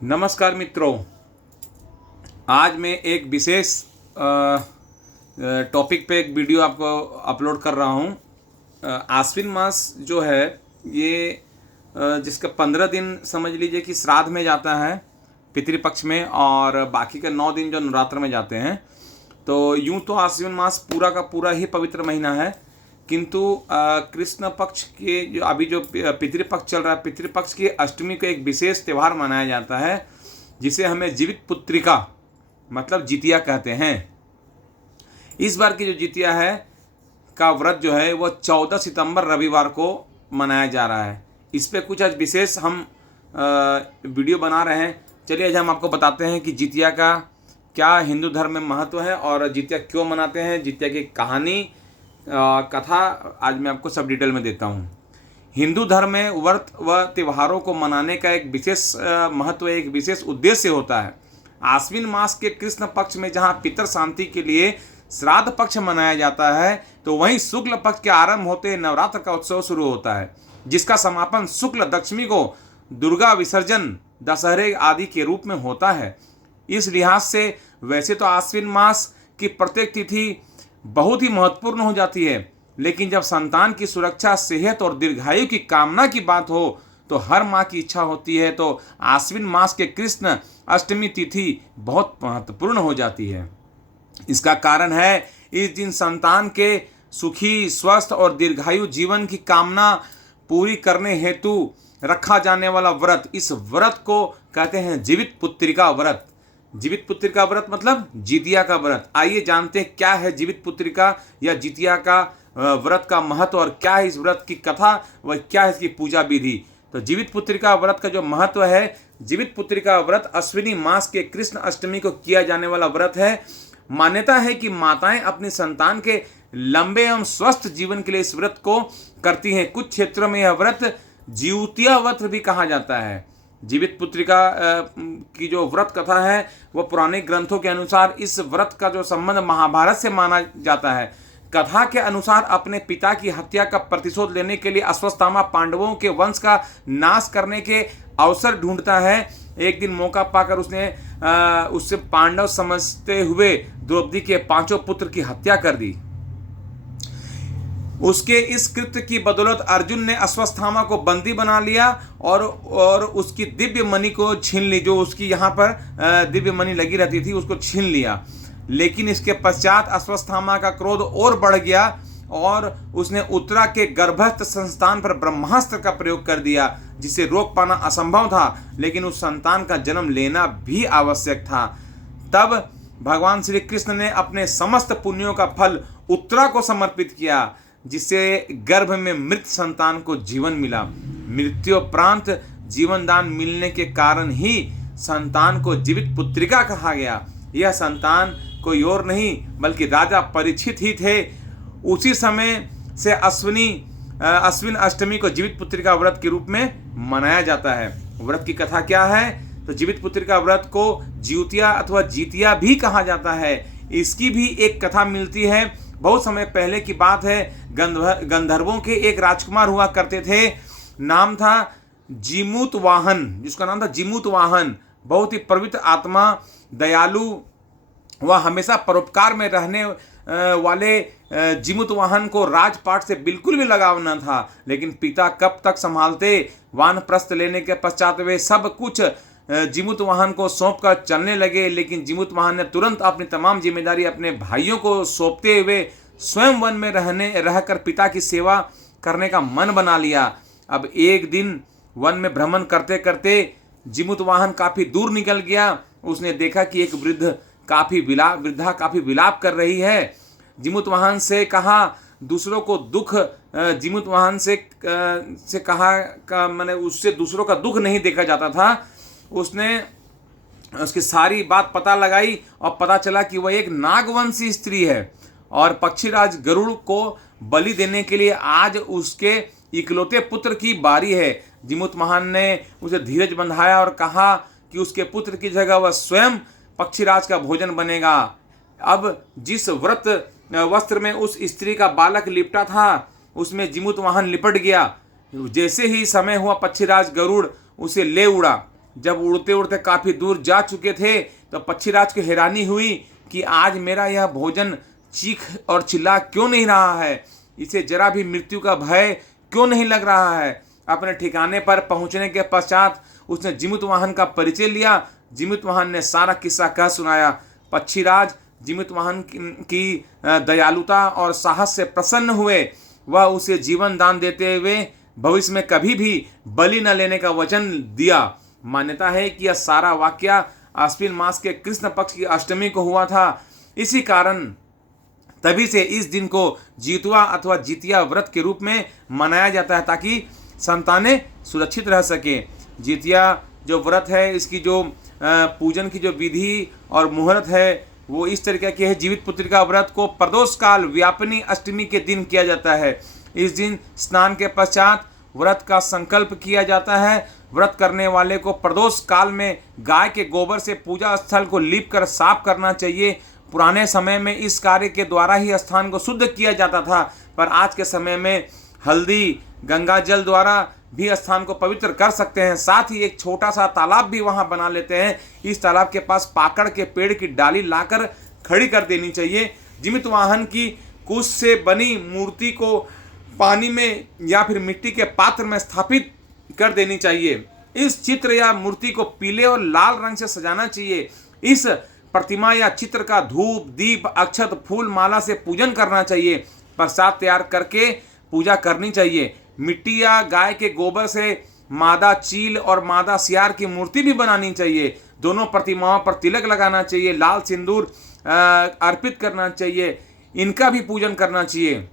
नमस्कार मित्रों। आज मैं एक विशेष टॉपिक पे एक वीडियो आपको अपलोड कर रहा हूँ। आश्विन मास जो है ये जिसका 15 दिन समझ लीजिए कि श्राद्ध में जाता है पितृपक्ष में, और बाकी के 9 दिन जो नवरात्र में जाते हैं। तो यूँ तो आश्विन मास पूरा का पूरा ही पवित्र महीना है, किंतु कृष्ण पक्ष के जो अभी जो पितृपक्ष चल रहा है, पितृपक्ष की अष्टमी को एक विशेष त्यौहार मनाया जाता है जिसे हमें जीवित पुत्रिका मतलब जितिया कहते हैं। इस बार की जो जितिया है का व्रत जो है वो 14 सितंबर रविवार को मनाया जा रहा है। इस पे कुछ आज विशेष हम वीडियो बना रहे हैं। चलिए आज हम आपको बताते हैं कि जितिया का क्या हिंदू धर्म में महत्व है और जितिया क्यों मनाते हैं, जितिया की कहानी कथा आज मैं आपको सब डिटेल में देता हूँ। हिंदू धर्म में व्रत व त्योहारों को मनाने का एक विशेष महत्व, एक विशेष उद्देश्य होता है। आश्विन मास के कृष्ण पक्ष में जहाँ पितर शांति के लिए श्राद्ध पक्ष मनाया जाता है, तो वहीं शुक्ल पक्ष के आरंभ होते नवरात्र का उत्सव शुरू होता है, जिसका समापन शुक्ल दशमी को दुर्गा विसर्जन दशहरे आदि के रूप में होता है। इस लिहाज से वैसे तो आश्विन मास की प्रत्येक तिथि बहुत ही महत्वपूर्ण हो जाती है, लेकिन जब संतान की सुरक्षा, सेहत और दीर्घायु की कामना की बात हो तो हर माँ की इच्छा होती है, तो आश्विन मास के कृष्ण अष्टमी तिथि बहुत महत्वपूर्ण हो जाती है। इसका कारण है इस दिन संतान के सुखी, स्वस्थ और दीर्घायु जीवन की कामना पूरी करने हेतु रखा जाने वाला व्रत। इस व्रत को कहते हैं जीवित पुत्रिका व्रत। जीवित पुत्रिका व्रत मतलब जितिया का व्रत। आइए जानते हैं क्या है जीवित पुत्रिका या जितिया का व्रत का महत्व और क्या है इस व्रत की कथा व क्या है इसकी पूजा विधि। तो जीवित पुत्रिका व्रत का जो महत्व है, जीवित पुत्रिका व्रत अश्विनी मास के कृष्ण अष्टमी को किया जाने वाला व्रत है। मान्यता है कि माताएं अपनी संतान के लंबे एवं स्वस्थ जीवन के लिए इस व्रत को करती हैं। कुछ क्षेत्रों में यह व्रत जिउतिया व्रत भी कहा जाता है। जीवित पुत्रिका की जो व्रत कथा है वह पुराने ग्रंथों के अनुसार इस व्रत का जो संबंध महाभारत से माना जाता है। कथा के अनुसार अपने पिता की हत्या का प्रतिशोध लेने के लिए अश्वत्थामा पांडवों के वंश का नाश करने के अवसर ढूंढता है। एक दिन मौका पाकर उससे पांडव समझते हुए द्रौपदी के 5 पुत्र की हत्या कर दी। उसके इस कृत्य की बदौलत अर्जुन ने अश्वत्थामा को बंदी बना लिया और उसकी दिव्य मणि को छीन ली। जो उसकी यहाँ पर दिव्य मणि लगी रहती थी उसको छीन लिया। लेकिन इसके पश्चात अश्वत्थामा का क्रोध और बढ़ गया और उसने उत्तरा के गर्भस्थ संतान पर ब्रह्मास्त्र का प्रयोग कर दिया, जिसे रोक पाना असंभव था, लेकिन उस संतान का जन्म लेना भी आवश्यक था। तब भगवान श्री कृष्ण ने अपने समस्त पुण्यों का फल उत्तरा को समर्पित किया, जिससे गर्भ में मृत संतान को जीवन मिला। मृत्योपरांत जीवन दान मिलने के कारण ही संतान को जीवित पुत्रिका कहा गया। यह संतान कोई और नहीं बल्कि राजा परीक्षित ही थे। उसी समय से अश्विन अष्टमी को जीवित पुत्रिका व्रत के रूप में मनाया जाता है। व्रत की कथा क्या है? तो जीवित पुत्रिका व्रत को जिउतिया अथवा जितिया भी कहा जाता है। इसकी भी एक कथा मिलती है। बहुत समय पहले की बात है। गंधर्वों के एक राजकुमार हुआ करते थे, नाम था जीमूत वाहन, जिसका नाम था जीमूत वाहन। बहुत ही पवित्र आत्मा, दयालु वह हमेशा परोपकार में रहने वाले जीमूत वाहन को राजपाट से बिल्कुल भी लगाव न था। लेकिन पिता कब तक संभालते। वानप्रस्थ लेने के पश्चात वे सब कुछ जीमूत वाहन को सौंपकर चलने लगे। लेकिन जीमूत वाहन ने तुरंत अपनी तमाम जिम्मेदारी अपने भाइयों को सौंपते हुए स्वयं वन में रहकर पिता की सेवा करने का मन बना लिया। अब एक दिन वन में भ्रमण करते करते जीमूत वाहन काफी दूर निकल गया। उसने देखा कि एक वृद्धा काफी विलाप कर रही है। जीमूत वाहन से कहा दूसरों को दुख, जीमूत वाहन से कहा मैंने उससे दूसरों का दुख नहीं देखा जाता था। उसने उसकी सारी बात पता लगाई और पता चला कि वह एक नागवंशी स्त्री है और पक्षीराज गरुड़ को बलि देने के लिए आज उसके इकलौते पुत्र की बारी है। जीमूत वाहन ने उसे धीरज बंधाया और कहा कि उसके पुत्र की जगह वह स्वयं पक्षीराज का भोजन बनेगा। अब जिस वस्त्र में उस स्त्री का बालक लिपटा था उसमें जीमूत वाहन लिपट गया। जैसे ही समय हुआ पक्षीराज गरुड़ उसे ले उड़ा जब उड़ते उड़ते काफ़ी दूर जा चुके थे तो पक्षीराज को हैरानी हुई कि आज मेरा यह भोजन चीख और चिल्ला क्यों नहीं रहा है, इसे जरा भी मृत्यु का भय क्यों नहीं लग रहा है। अपने ठिकाने पर पहुंचने के पश्चात उसने जीमूत वाहन का परिचय लिया। जीमूत वाहन ने सारा किस्सा कह सुनाया। पक्षीराज जीमूत वाहन की दयालुता और साहस से प्रसन्न हुए। वह उसे जीवन दान देते हुए भविष्य में कभी भी बलि न लेने का वचन दिया। मान्यता है कि यह सारा वाकया आश्विन मास के कृष्ण पक्ष की अष्टमी को हुआ था। इसी कारण तभी से इस दिन को जीतुआ अथवा जितिया व्रत के रूप में मनाया जाता है, ताकि संतानें सुरक्षित रह सके। जितिया जो व्रत है, इसकी जो पूजन की जो विधि और मुहूर्त है वो इस तरीके की है। जीवित पुत्रिका व्रत को प्रदोष काल व्यापिनी अष्टमी के दिन किया जाता है। इस दिन स्नान के पश्चात व्रत का संकल्प किया जाता है। व्रत करने वाले को प्रदोष काल में गाय के गोबर से पूजा स्थल को लीप कर साफ करना चाहिए। पुराने समय में इस कार्य के द्वारा ही स्थान को शुद्ध किया जाता था, पर आज के समय में हल्दी गंगा जल द्वारा भी स्थान को पवित्र कर सकते हैं। साथ ही एक छोटा सा तालाब भी वहां बना लेते हैं। इस तालाब के पास पाकड़ के पेड़ की डाली लाकर खड़ी कर देनी चाहिए। जीवित वाहन की कुश से बनी मूर्ति को पानी में या फिर मिट्टी के पात्र में स्थापित कर देनी चाहिए। इस चित्र या मूर्ति को पीले और लाल रंग से सजाना चाहिए। इस प्रतिमा या चित्र का धूप दीप अक्षत फूल माला से पूजन करना चाहिए। प्रसाद तैयार करके पूजा करनी चाहिए। मिट्टी या गाय के गोबर से मादा चील और मादा सियार की मूर्ति भी बनानी चाहिए। दोनों प्रतिमाओं पर तिलक लगाना चाहिए। लाल सिंदूर अर्पित करना चाहिए। इनका भी पूजन करना चाहिए।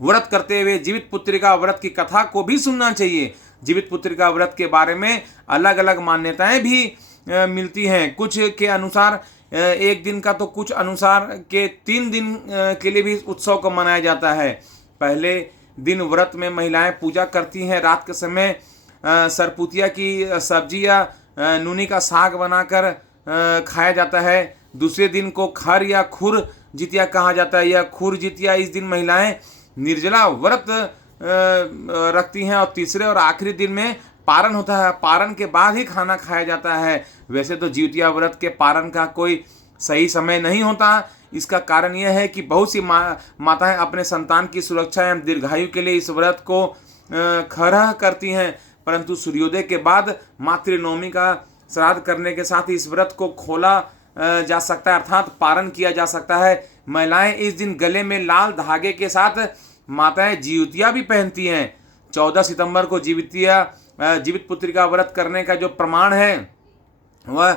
व्रत करते हुए जीवित पुत्रिका व्रत की कथा को भी सुनना चाहिए। जीवित पुत्रिका व्रत के बारे में अलग अलग मान्यताएं भी मिलती हैं। कुछ के अनुसार एक दिन का, तो कुछ अनुसार के 3 दिन के लिए भी उत्सव को मनाया जाता है। पहले दिन व्रत में महिलाएं पूजा करती हैं। रात के समय सरपुतिया की सब्जी या नूनी का साग बनाकर खाया जाता है। दूसरे दिन को खर या खुर जितिया कहा जाता है। यह खुर जितिया, इस दिन महिलाएं निर्जला व्रत रखती हैं। और तीसरे और आखिरी दिन में पारण होता है। पारण के बाद ही खाना खाया जाता है। वैसे तो जितिया व्रत के पारण का कोई सही समय नहीं होता। इसका कारण यह है कि बहुत सी माताएं अपने संतान की सुरक्षा एवं दीर्घायु के लिए इस व्रत को खरह करती हैं, परंतु सूर्योदय के बाद मातृनवमी का श्राद्ध करने के साथ इस व्रत को खोला जा सकता है, अर्थात पारण किया जा सकता है। महिलाएं इस दिन गले में लाल धागे के साथ माताएं जितिया भी पहनती हैं। 14 सितंबर को जीवित पुत्रिका व्रत करने का जो प्रमाण है वह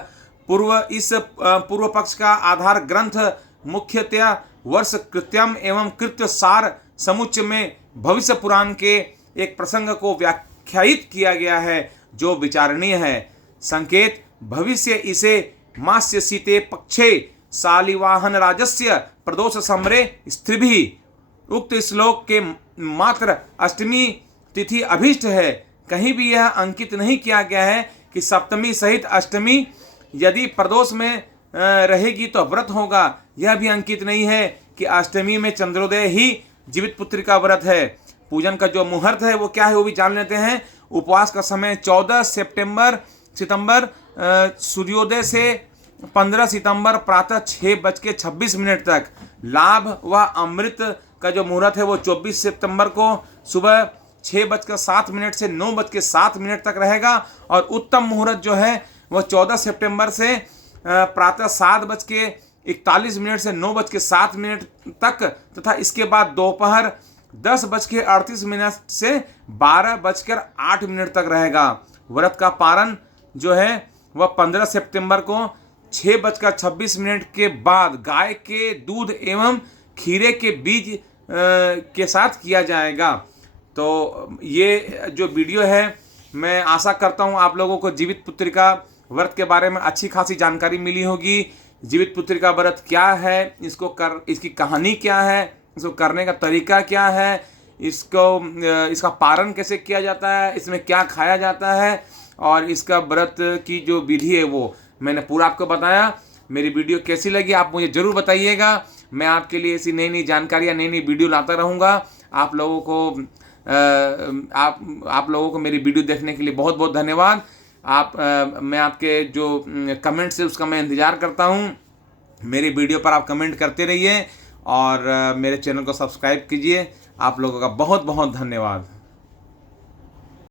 पूर्व पक्ष का आधार ग्रंथ मुख्यतया वर्ष कृत्यम एवं कृत्य सार समुच्चय में भविष्य पुराण के एक प्रसंग को व्याख्यायित किया गया है, जो विचारणीय है। संकेत भविष्य इसे मास्य सीते पक्षे शालिवाहन राजस्य प्रदोष समरे स्त्रीभिः उक्त श्लोक के मात्र अष्टमी तिथि अभीष्ट है। कहीं भी यह अंकित नहीं किया गया है कि सप्तमी सहित अष्टमी यदि प्रदोष में रहेगी तो व्रत होगा। यह भी अंकित नहीं है कि अष्टमी में चंद्रोदय ही जीवित पुत्रिका व्रत है। पूजन का जो मुहूर्त है वो क्या है वो भी जान लेते हैं। उपवास का समय 14 सितंबर सूर्योदय से 15 सितंबर प्रातः 6:26 तक। लाभ व अमृत का जो मुहूर्त है वो 24 सितंबर को सुबह 6:07 से 9:07 तक रहेगा। और उत्तम मुहूर्त जो है वह 14 सितंबर से प्रातः 7:41 से 9:07 तक तथा इसके बाद दोपहर 10:38 से 12:08 तक रहेगा। व्रत का पारण जो है वह 15 सितंबर को 6:26 के बाद गाय के दूध एवं खीरे के बीज के साथ किया जाएगा। तो ये जो वीडियो है, मैं आशा करता हूँ आप लोगों को जीवित पुत्रिका व्रत के बारे में अच्छी खासी जानकारी मिली होगी। जीवित पुत्रिका व्रत क्या है, इसकी कहानी क्या है, इसको करने का तरीका क्या है, इसका पारण कैसे किया जाता है, इसमें क्या खाया जाता है और इसका व्रत की जो विधि है वो मैंने पूरा आपको बताया। मेरी वीडियो कैसी लगी आप मुझे ज़रूर बताइएगा। मैं आपके लिए ऐसी नई नई जानकारियाँ नई नई वीडियो लाता रहूँगा। आप लोगों को मेरी वीडियो देखने के लिए बहुत बहुत धन्यवाद। मैं आपके जो कमेंट्स है उसका मैं इंतज़ार करता हूँ। मेरी वीडियो पर आप कमेंट करते रहिए और मेरे चैनल को सब्सक्राइब कीजिए। आप लोगों का बहुत बहुत धन्यवाद।